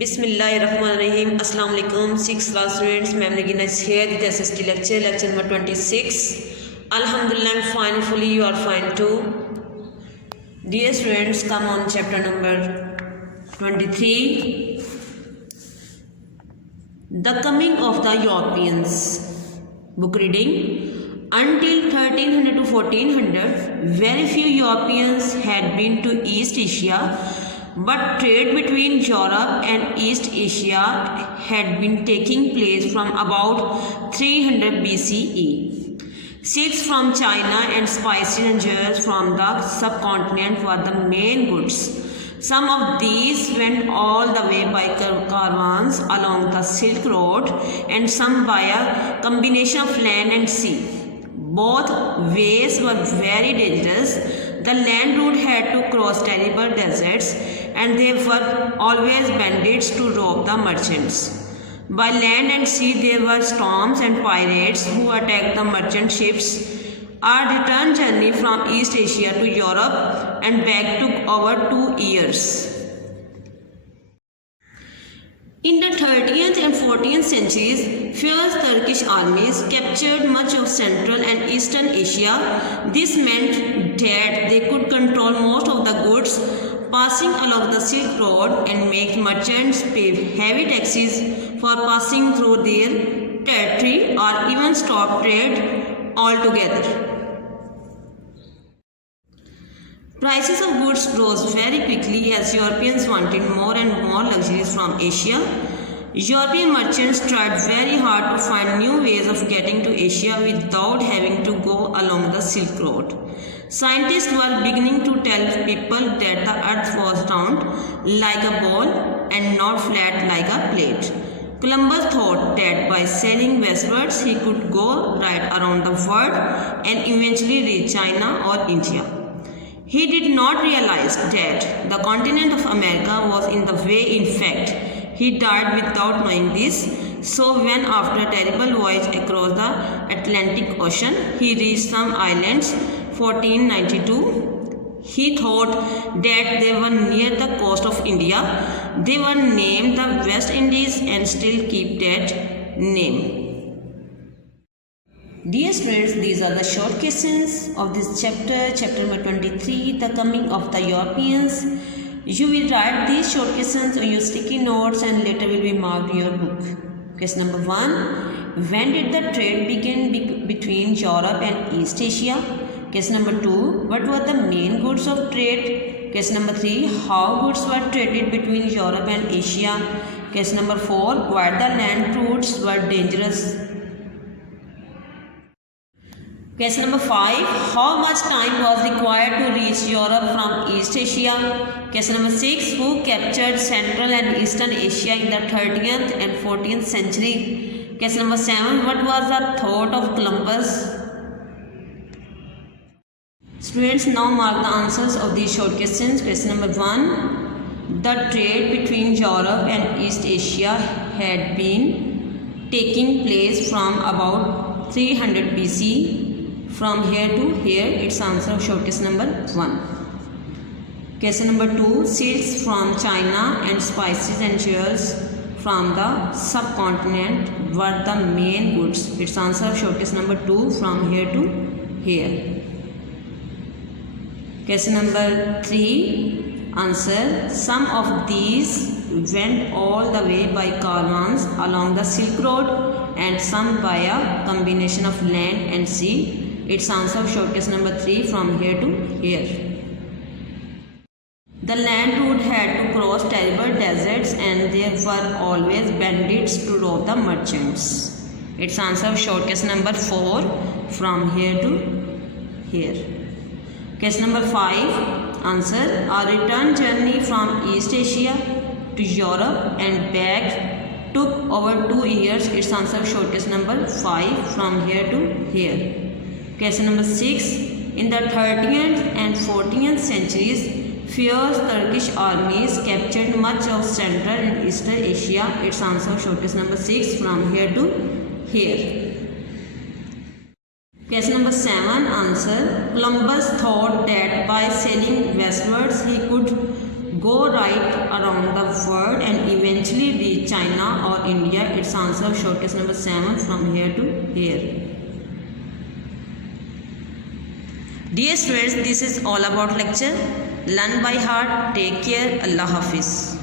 बिस्मिल्लाहिर्रहमानिर्रहीम अस्सलाम वालेकुम 6th class students. मैं Nagina is here with SST lecture number 26. Alhamdulillah, I'm fine. Fully you are fine too. Dear students, come on chapter number 23. The coming of the Europeans. Book reading. Until 1300 to 1400, very few Europeans had been to East Asia. But trade between Europe and East Asia had been taking place from about 300 BCE. Silks from China and spices and jewels from the subcontinent were the main goods. Some of these went all the way by caravans along the Silk Road and some by a combination of land and sea. Both ways were very dangerous. The land route had to cross terrible deserts and there were always bandits to rob the merchants. By land and sea there were storms and pirates who attacked the merchant ships. Our return journey from East Asia to Europe and back took over 2 years. In the 13th and 14th centuries, fierce Turkish armies captured much of Central and Eastern Asia. This meant that they could control most of the goods passing along the Silk Road and make merchants pay heavy taxes for passing through their territory or even stop trade altogether. Prices of goods rose very quickly as Europeans wanted more and more luxuries from Asia. European merchants tried very hard to find new ways of getting to Asia without having to go along the Silk Road. Scientists were beginning to tell people that the earth was round like a ball and not flat like a plate. Columbus thought that by sailing westwards he could go right around the world and eventually reach China or India. He did not realize that the continent of America was in the way. In fact, he died without knowing this. So when after a terrible voyage across the Atlantic Ocean, he reached some islands 1492, he thought that they were near the coast of India. They were named the West Indies and still keep that name. Dear students, these are the short questions of this chapter number 23, the coming of the Europeans. You will write these short questions on your sticky notes and later will be marked in your book. Question number 1. When did the trade begin between Europe and East Asia? Question number 2. What were the main goods of trade? Question number 3. How goods were traded between Europe and Asia? Question number 4. Why the land routes were dangerous? Question number 5. How much time was required to reach Europe from East Asia? Question number 6. Who captured Central and Eastern Asia in the 13th and 14th century? Question number 7. What was the thought of Columbus? Students, now mark the answers of these short questions. Question number 1. The trade between Europe and East Asia had been taking place from about 300 BC. From here to here, its answer of short question number 1. Question number 2. Silks from China and spices and jewels from the subcontinent were the main goods. Its answer of short question number 2 from here to here. Question number 3. Answer. Some of these went all the way by caravans along the Silk Road and some by a combination of land and sea. Its answer of short question number 3 from here to here. The land route had to cross terrible deserts and there were always bandits to rob the merchants. Its answer of short question number 4 from here to here. Question number 5. Answer. Our return journey from East Asia to Europe and back took over 2 years. Its answer of short question number 5 from here to here. Question number 6. In the 13th and 14th centuries, fierce Turkish armies captured much of Central and Eastern Asia. Its answer of short question number 6 from here to here. Question number 7. Answer. Columbus thought that by sailing westwards he could go right around the world and eventually China or India? Its answer showcase number 7 from here to here. Dear students, this is all about lecture. Learn by heart. Take care. Allah Hafiz.